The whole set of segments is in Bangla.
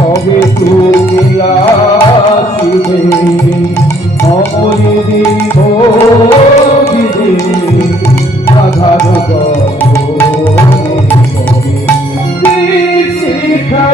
তবে তুমি আসিবে অমরিদি ভোগিবে আধার শিখা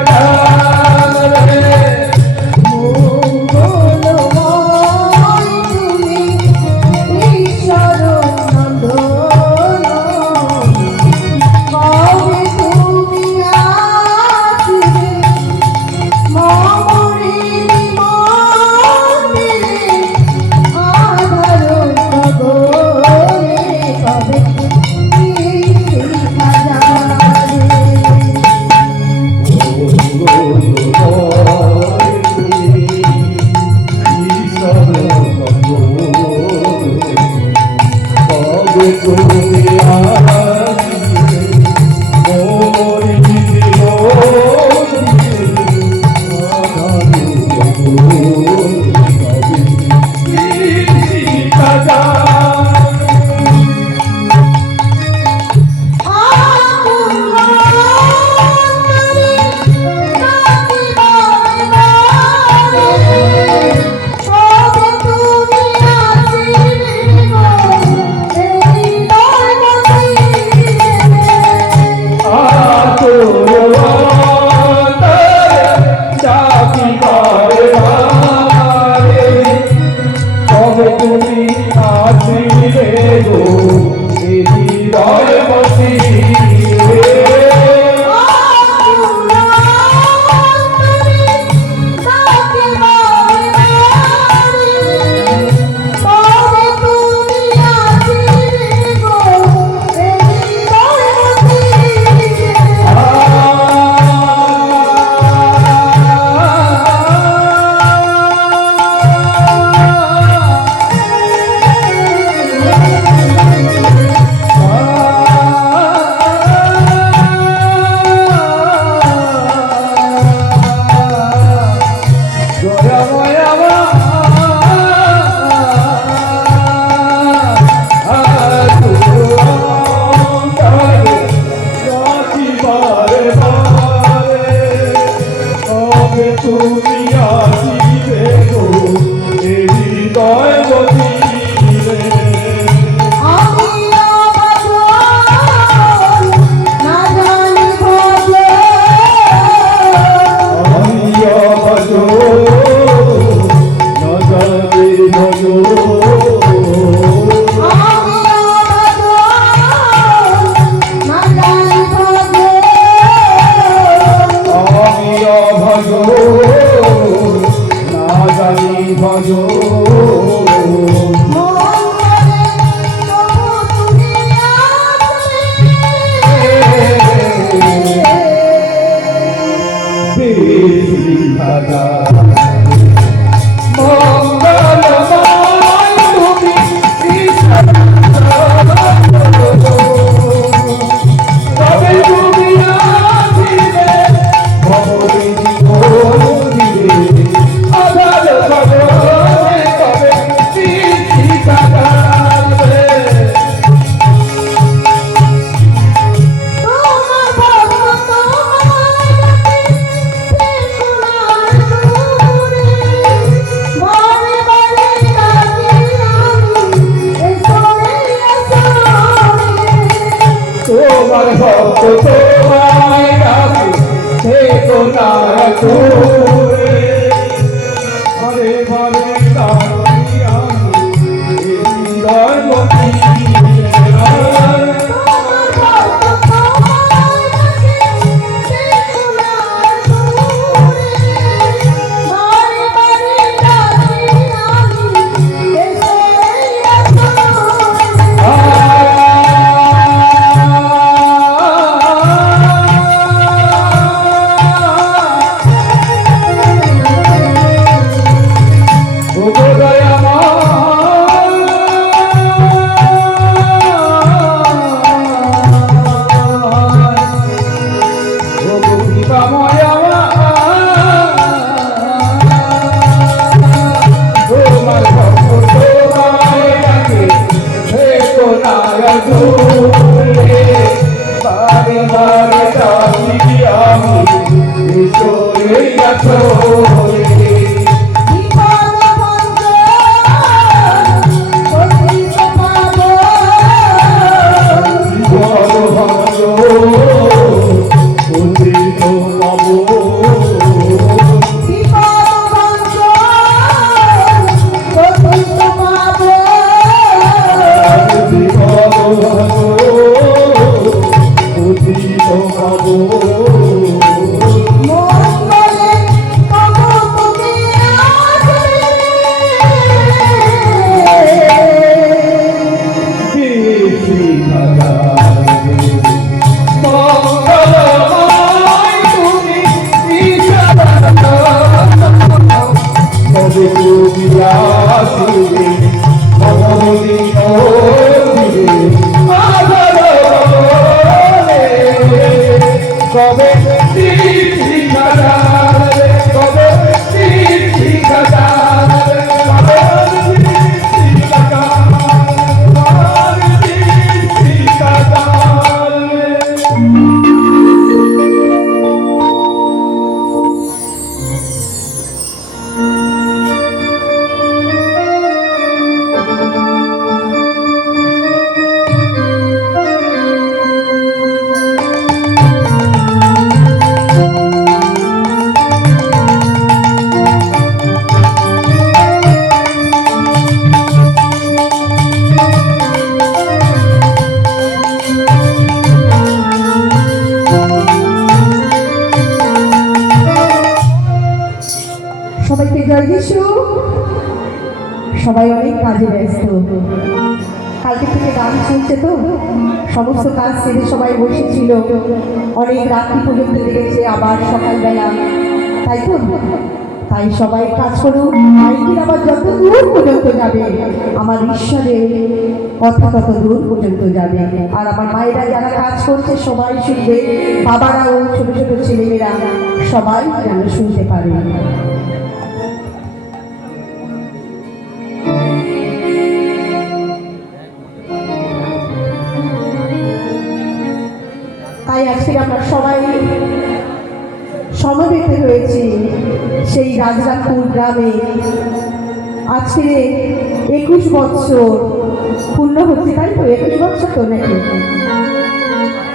তুমি আসিবে গো হৃদয় বধিলে আমি না জানি ভজে আমি ভজ না জানি ভজ ভজ সবাইকে জয় যিশু। সবাই অনেক কাজে ব্যস্ত, কালকে থেকে গান শুনছে তো, সমস্ত কাজ ছেড়ে সবাই বসেছিল, অনেক রাত্রি পর্যন্ত লেগেছে, আবার সকালবেলা, তাই তো। তাই সবাই কাজ করুন, মাইকের আবার যত দূর পর্যন্ত যাবে, আমার ঈশ্বরের কথা তত দূর পর্যন্ত যাবে। আর আমার মায়েরা যারা কাজ করছে সবাই শুনবে, বাবারাও ছোট ছোট ছেলেমেয়েরা সবাই যেন শুনতে পারে। তাই আজকে আমরা সবাই সমবেত হয়েছি সেই রাজরামপুর গ্রামে। আজকে 21 বছর পূর্ণ হচ্ছে, তাই তো 21 বছর তো নাকি।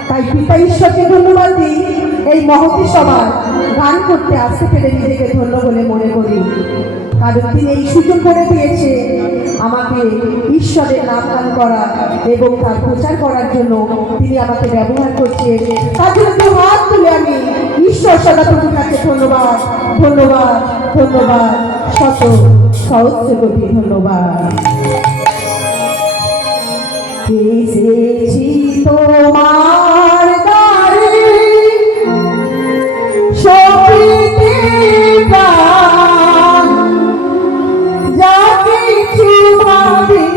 তাই পিতা ঈশ্বরকে ধন্যবাদ দিই, এই মহতী সভায় গান করতে আসতে পেরে নিজেকে ধন্য বলে মনে করি, কারণ তিনি এই সুযোগ করে দিয়েছে আমাকে ঈশ্বরের নাম গান করা এবং তার প্রচার করার জন্য তিনি আমাকে ব্যবহার করছেন। তার জন্য হাত তুলে আমি ঈশ্বর সদাপ্রভুর কাছে ধন্যবাদ ধন্যবাদ ধন্যবাদ, শত সহস্র কোটি ধন্যবাদ। এসেছি তোমার দ্বারে সপিতে প্রাণ, যা কিছু ভাবি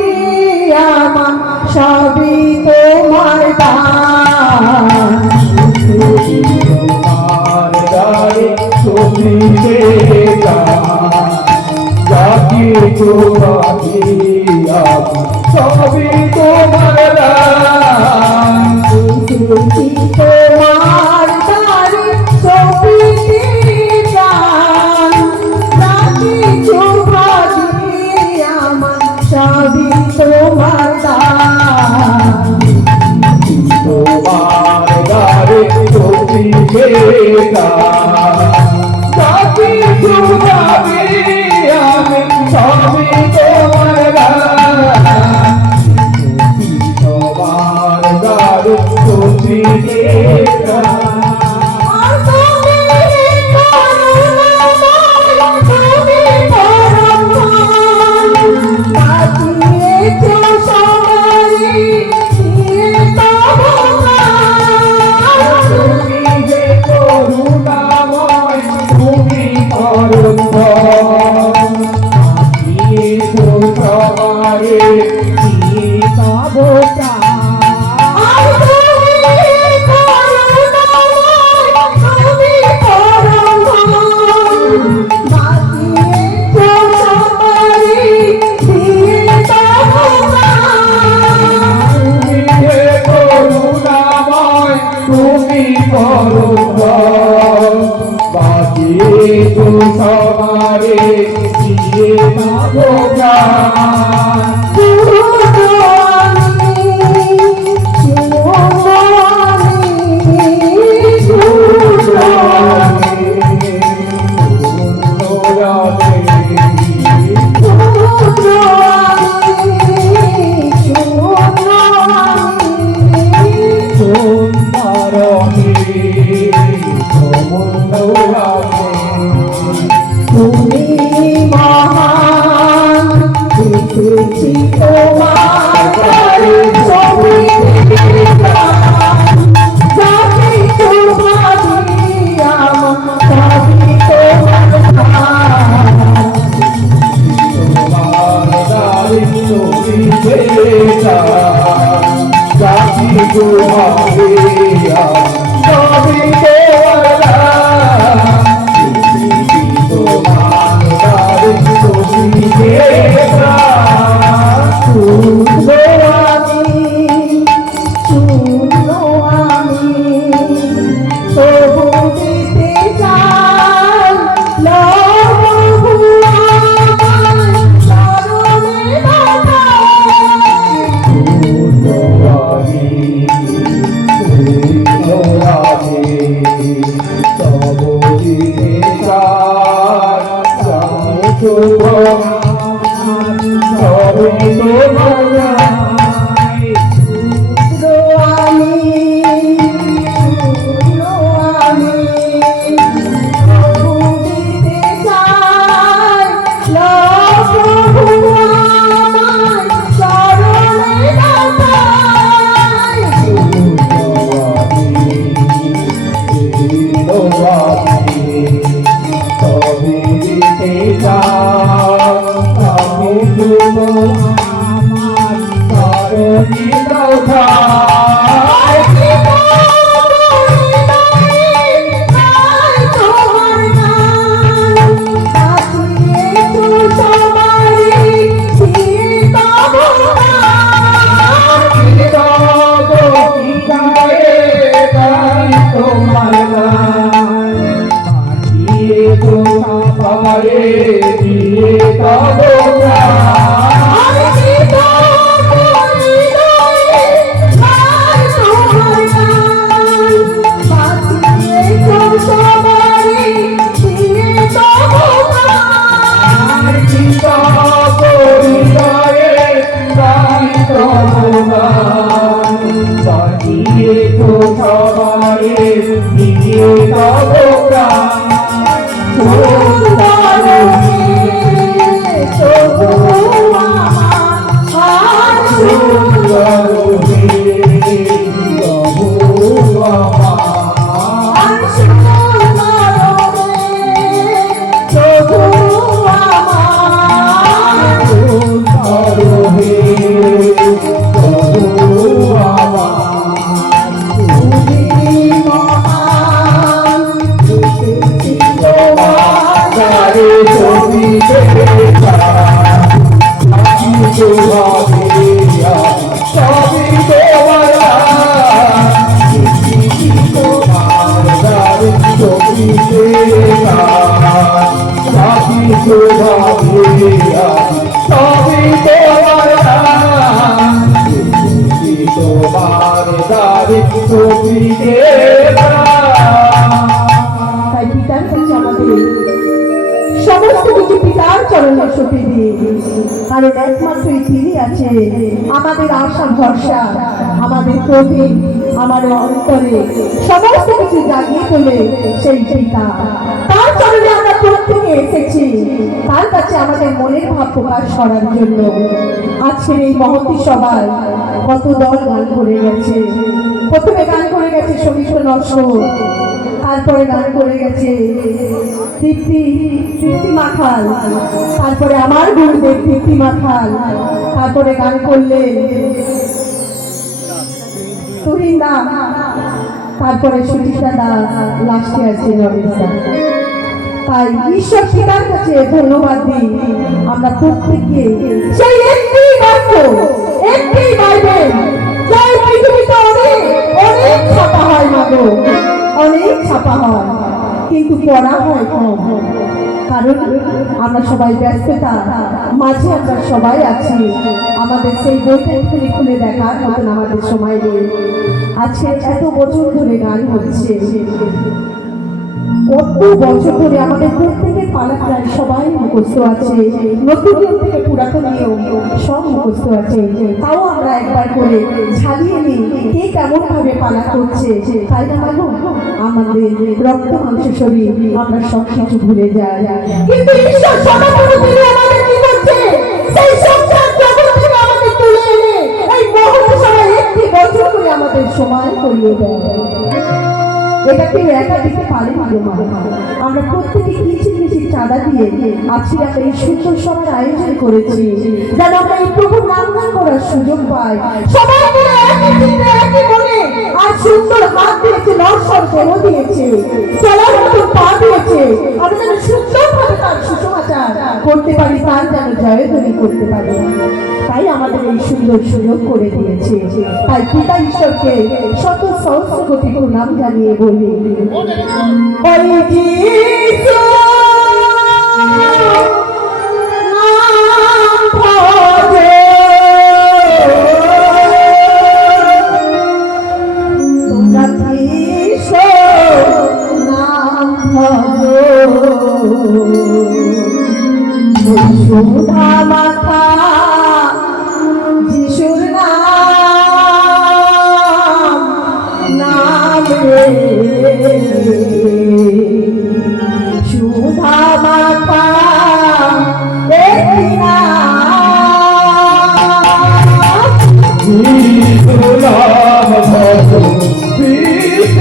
আমার সবই তোমার দান। তোমার দ্বারে সপিতে প্রাণ, যা কিছু ভাবি আমার সবই তোমার দান। তোমার দ্বারে সপিতে প্রাণ, যা কিছু ভাবি আমার সবই তোমার দান। তোমার দ্বারে সপিতে প্রাণ, যা কিছু ভাবি আমি সবই তোমার দান। তোমার দ্বারে সপিতে প্রাণ, আর তুমি করুণাময়, তুমি পরমধন, বাঁচিয়েছো সবারই দিয়ে তব প্রাণ। তুমি যে করুণাময়, তুমি পরম সবারে দিয়ে তব প্রাণ। আর তুমি করুণাময়, তুমি পরমধন, বাঁচিয়েছো সবারই দিয়ে তব প্রাণ। তুমি যে করুণাময়, তুমি পরম বাঁচিয়েছো সবারে দিয়ে তব প্রাণ। তুমি মহান, এসেছি তোমার দ্বারে সপিতে প্রাণ, যা কিছু ভাবি আমার সবই তোমার দান। তোমার দ্বারে সপিতে প্রাণ, যা কিছু ভাবি সবই তোমার দান। তোমার দ্বারে সপিতে প্রাণ, শূন্য আমি তবু দিতে চাই, লব ভুয়ায় চরণে বাঁধাই। শূন্য আমি তবু দিতে চাই, দিয়ে তব প্রাণ চিন্তা করিয়ে গাই তব গান বাজিয়ে তো সবারে দিয়ে তব প্রাণ তাই পিতার কাছে আমাদের সমস্ত কিছু পিতার চরণে সঁপে দিয়ে, কারণ একমাত্রই তিনি আছে আমাদের আশা ভরসা, আমাদের প্রতি, আমাদের অন্তরে সমস্ত কিছু জাগিয়ে তোলে সেই পিতা। তার চরণে আমরা প্রত্যেকে এসেছি তার কাছে আমাদের মনের ভাব প্রকাশ করার জন্য। আজকের এই মহতী সভায় কত দল গান করে গেছে। প্রথমে গান করে গেছে সমীশ্বর নস্কর, তারপরে গান করে গেছে তৃপ্তি মাখাল, তারপরে আমার গুরুদেব তৃপ্তি মাখাল, তারপরে গান করলেন তুহিন দা, তারপরে সুচিত্রা দাস, লাস্টে আছে রমেশ দা। তাই ঈশ্বর পিতার কাছে ধন্যবাদ দিই আমরা প্রত্যেককে। সেই একটি বাক্য, একটি বাইবেল, যাই পৃথিবীতে অনেক অনেক ছাপা হয় মাগো, অনেক ছাপা হয়, কিন্তু পড়া হয় কম। কারণ আমরা সবাই ব্যস্ততা মাঝে আমরা সবাই আছি, আমাদের সেই বইটা খুলে খুলে দেখার মতন আমাদের সময় নেই। আজকে এত বছর ধরে গান হচ্ছে, কত বছর ধরে আমাদের প্রত্যেকের পালা প্রায় সবাই মুখস্থ আছে, নতুন নিয়ম থেকে পুরাতন নিয়ম সব মুখস্থ আছে। তাও আমরা একবার করে ছাড়িয়ে নিই কে কেমন ভাবে পালা করছে, তাই না মাগো? আমাদের রক্ত মাংস শরীর আমরা সব কিছু ভুলে যাই, কিন্তু ঈশ্বর সনাতনী তিনি আমাদের কি করছে, সেই সংসার জগৎ থেকে আমাদের তুলে এনে এই মহৎ সবাই একটি বছর করে আমাদের সময় করিয়ে দেয়। এটা কেউ একা দিতে পারে না। আমরা প্রত্যেকে কিচির মিচির চাঁদা দিয়ে আজকে আমরা এই সুন্দর সভার আয়োজন করেছি, যেন আমরা এই প্রভুর নাম গান করার সুযোগ পাই। সবাই মিলে একই চিন্তা একই মনে আর সুন্দর হাত দিয়েছে, নশ্বর দেহ দিয়েছে, চলার মতো পা দিয়েছে, আমরা যেন সুন্দরভাবে তার সুসমাচার করতে পারি, তার যেন জয়ধ্বনি করতে পারি। তাই আমাদের এই সুন্দর সুযোগ করে দিয়েছে। তাই পিতা ঈশ্বরকে শত সহস্র কোটি প্রণাম জানিয়ে বলি, ওই যিশু নাম ভজো, তোমরা যিশু নাম ভজো, সুধা মাথা যিশুর নাম রে, সুধা মাথা একটি নাম ভজো, কৃষ্ণ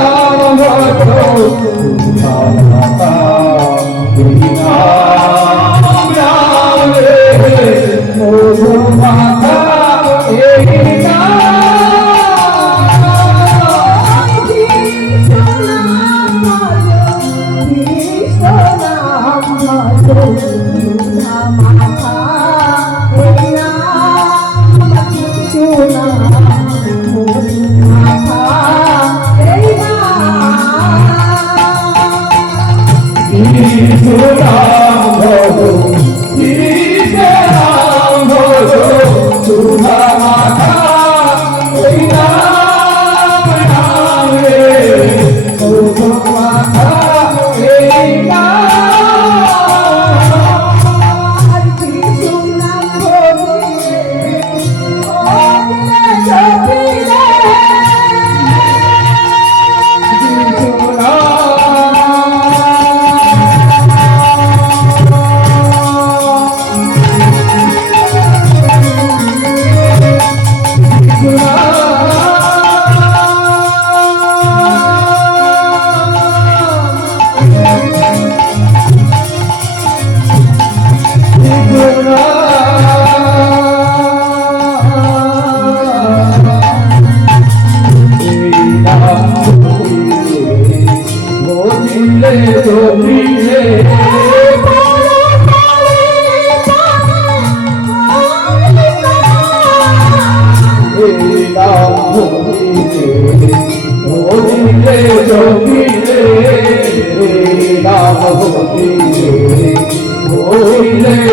নাম ভজো, নাম মধু মাতা নাম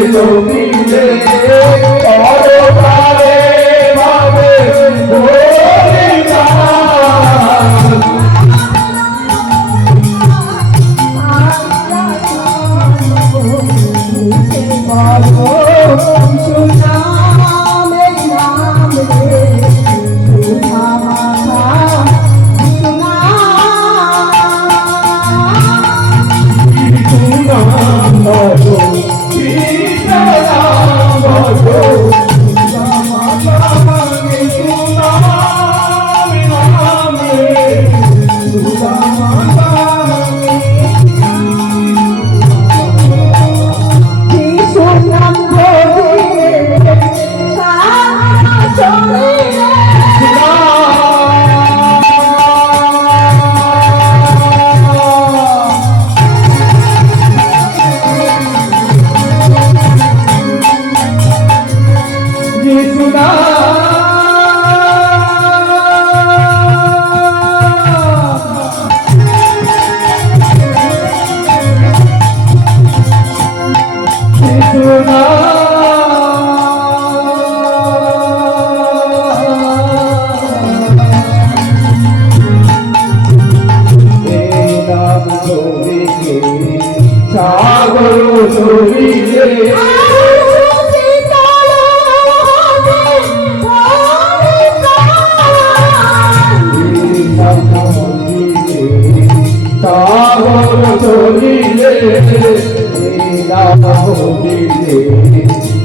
জমিলে পরকালে ভাবে হরিণা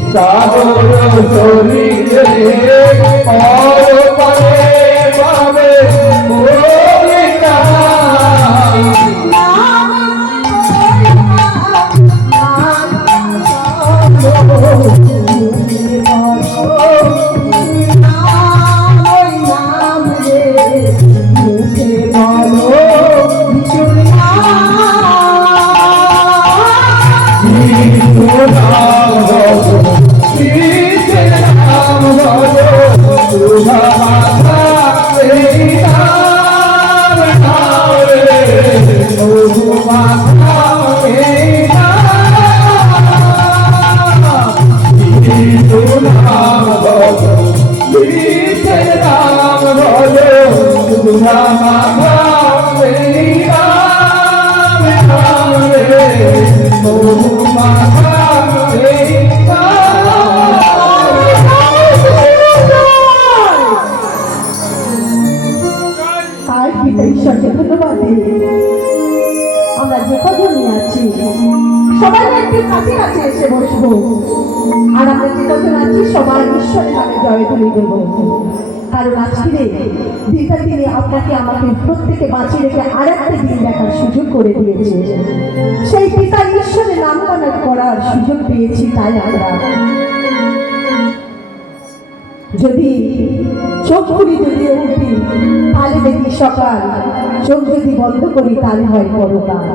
সাগর চলিলে আর পারে পাবে হরিণা আমরা যে কজনই আছি সবাই একটু কাছে কাছে এসে বসবো আর আমরা যে কজন আছি সবাই ঈশ্বরের নামে জয় তুলে দেব কারণ আজকে দিনটা দিনে আপনাকে আমাকে প্রত্যেকে বাঁচিয়ে রেখে আর একটা দিন দেখার সুযোগ করে দিয়েছে সেই পিতা ঈশ্বরের নাম গান করার সুযোগ পেয়েছি তাই আমরা যদি চোখ খুলি যদি উঠি তাহলে দেখি সকাল চোখ যদি বন্ধ করি তাহলে হয় পরকাল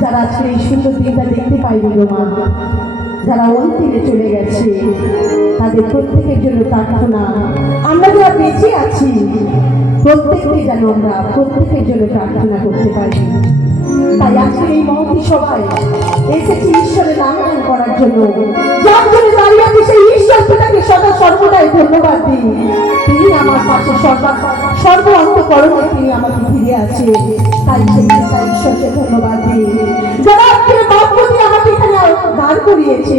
যারা আজকে এই সুন্দর দিনটা দেখতে পাইনি গো মা যারা অন্তিমে চলে গেছে তাদের প্রত্যেকের জন্য প্রার্থনা আমরা যারা বেঁচে আছি প্রত্যেককে যেন আমরা প্রত্যেকের জন্য প্রার্থনা করতে পারি তাই আজকে এই মহতি সবাই এসেছি ঈশ্বরের নাম গান করার জন্য যার জন্য দাঁড়িয়ে আছে সেই ঈশ্বর পিতাকে সদা সর্বদাই ধন্যবাদ দিই তিনি আমার পাশে সর্ব অন্তঃকরণে তিনি আমাকে ফিরে আছে তাই সেই পিতা ঈশ্বরকে ধন্যবাদ দিই যারা আজকে বাপমতি আমাকে এখানে দাঁড় করিয়েছে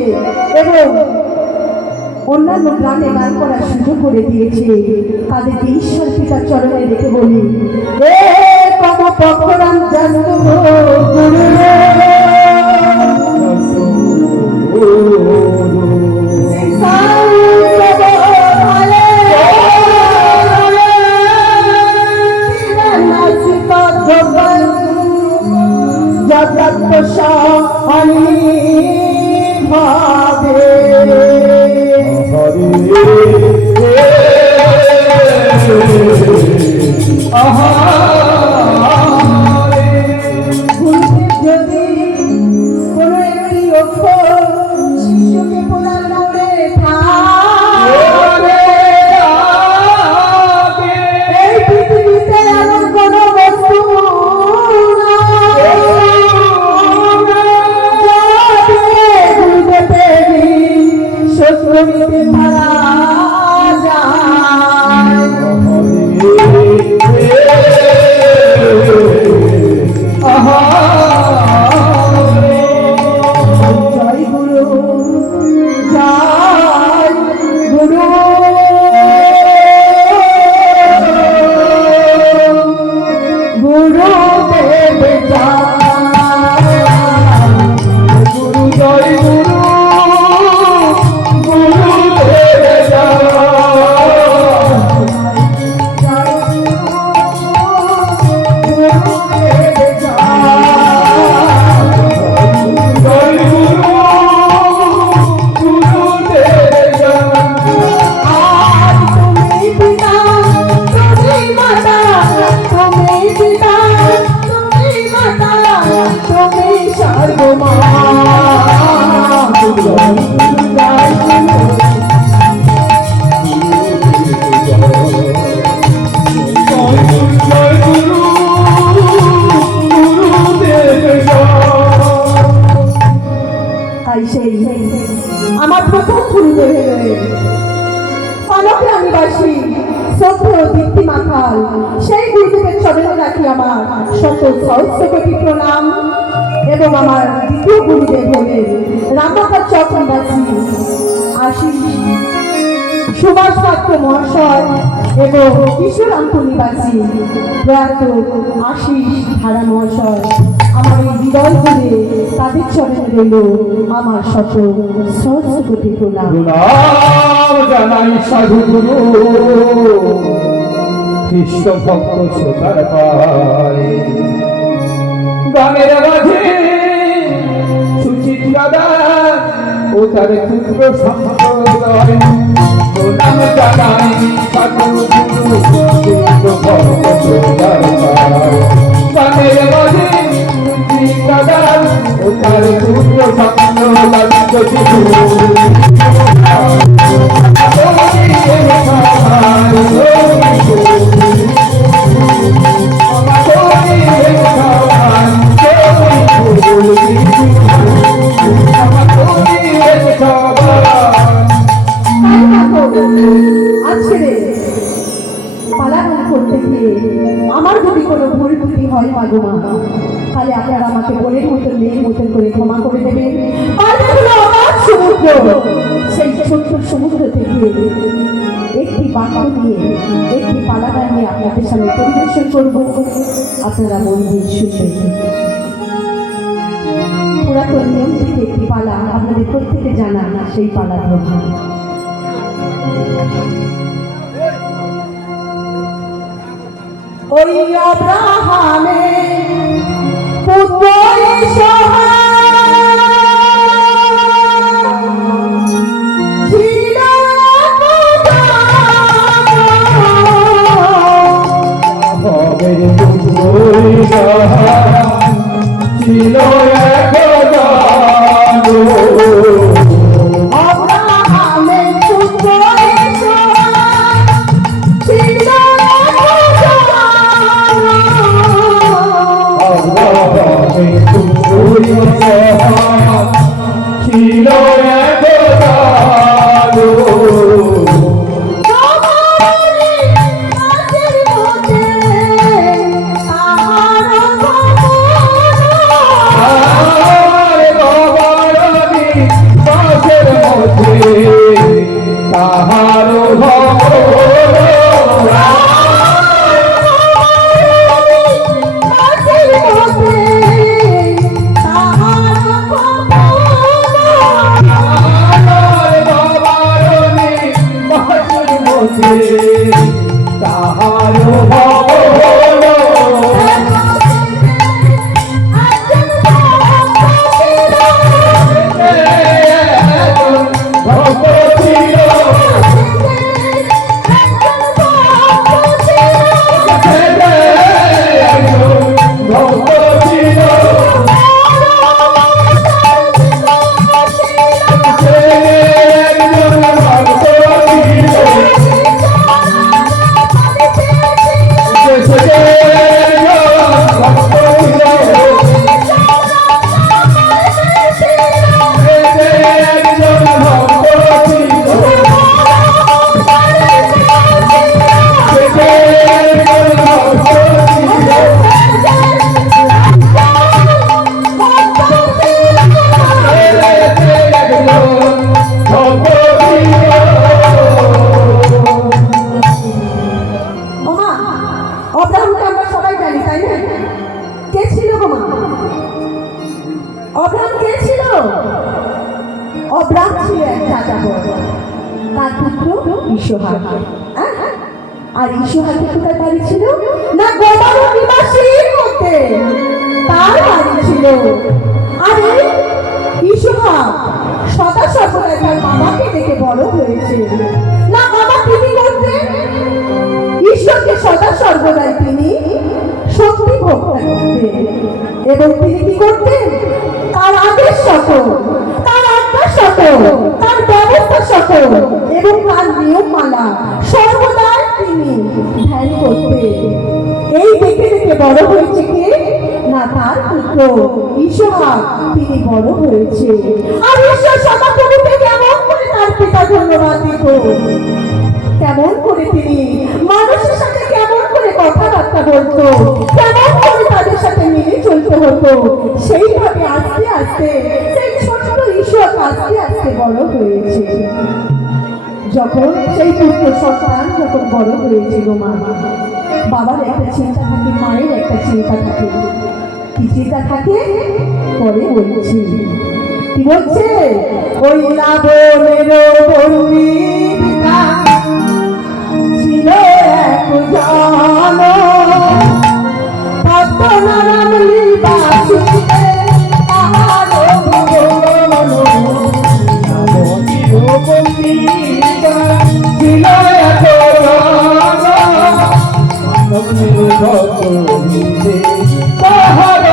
এবং অন্যান্য গ্রামে গান করার সুযোগ করে দিয়েছে তাদেরকে ঈশ্বর পিতার চরণে রেখে বলি এ কম পক্ষরাম জানো সেই আমার প্রথম গুরুদেব হলেন পালগ্রামবাসী শ্রদ্ধেয় দীপ্তি মাখাল। সেই গুরুদেবের চরণে রাখি আমার শত সহস্র কোটি প্রণাম। এবং আমার দ্বিতীয় গুরুদেব হলেন রামনাথ চক্রবাসী আশিস সুভাষ পাত্র মহাশয় এবং কিশোরামপুর নিবাসী প্রয়াত আশিস ধারা মহাশয়। আমার এই হৃদয় করে তাদের চরণে রইল আমার শত সহস্র কোটি প্রণাম। প্রণাম জানাই সাধু গুরু কৃষ্ণ ভক্ত শ্রোতার পায় গানের মাঝে সুচিত্রা ও তার পুত্র সম্প্রদায় প্রণাম জানাই সাধু গুরু কৃষ্ণ ভক্ত শ্রোতার পায় গানের মাঝে সুচিত্রা ও তার পুত্র পালাগান করতে গিয়ে আমার যদি কোনো ভুল ত্রুটি হয় মাগো মা, তাহলে আপনারা আমাকে বোনের মতন মেয়ের মতন করে ক্ষমা করে দেবেন। আর দেখুন আমার সমুদ্র, সেই ছোট্ট সমুদ্র থেকে একটি বাক্য নিয়ে একটি পালাগান নিয়ে আপনাদের সামনে পরিবেশন করব। আপনারা মন দিয়ে শুনবেন। পুরাতন নিয়ম থেকে একটি পালা আপনাদের প্রত্যেকে জানা, সেই পালা প্রধান। ওই আব্রাহামের পুত্র ইসহাক ছিল ছিল আব্রাহামের পুত্র ইসহাক ছিল ছিল তাহার অব্রাম ছিল এক যাযাবর, তার পুত্র ইসহাক। আর ইসহাকের কোথায় বাড়ি ছিল না গোবারু নিবাসীর মধ্যে তার বাড়ি ছিল। আরে ইসহাক সদা সর্বদা তার বাবাকে দেখে বড় হয়েছে না। বাবা তিনি করতেন ঈশ্বরকে সদা সর্বদাই তিনি শক্তি ভোগ করতেন এবং তিনি কি করতেন তার আদেশ সকল, তার আজ্ঞা সকল, তার ব্যবস্থা সকল এবং তার নিয়ম মালা সর্বদাই তিনি ধ্যান করতেন। এই দেখে দেখে বড় হয়েছে কে না না তার পুত্র ঈশ্বর তিনি বড় হয়েছে। আর ঈশ্বর সদাপ্রভুকে কেমন করে তার পিতা ধন্যবাদ দিত, কেমন করে তিনি মানুষের সাথে কেমন করে কথাবার্তা বলতো, কেমন করে তাদের সাথে মিলে চলতে হতো, সেইভাবে আস্তে আস্তে সেই ছোট্ট ঈশ্বর আস্তে আস্তে বড় হয়েছে। যখন সেই পুত্র সন্তান যখন বড় হয়েছিল, মা বাবার একটা চিন্তা থাকে, মায়ের একটা চিন্তা থাকে। কি চিন্তা থাকে পরে বলছি, কি বলছে? ওই লাবণের বন্দিতা ছিল এক জন, পদ্মনারাম নিবাসিতে তাহার ভুবন। ছিল এক তাহার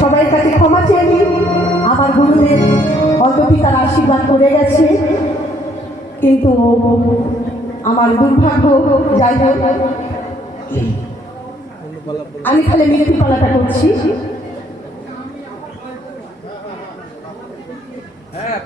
সবাই কাছে ক্ষমা চেয়ে নিন। আমার গুরুদেব অলরেডি তার আশীর্বাদ করে গেছে, কিন্তু আমার দুর্ভাগ্য, যাই হোক আমি খালি মৃত্যু পালাটা করছি। হ্যাঁ,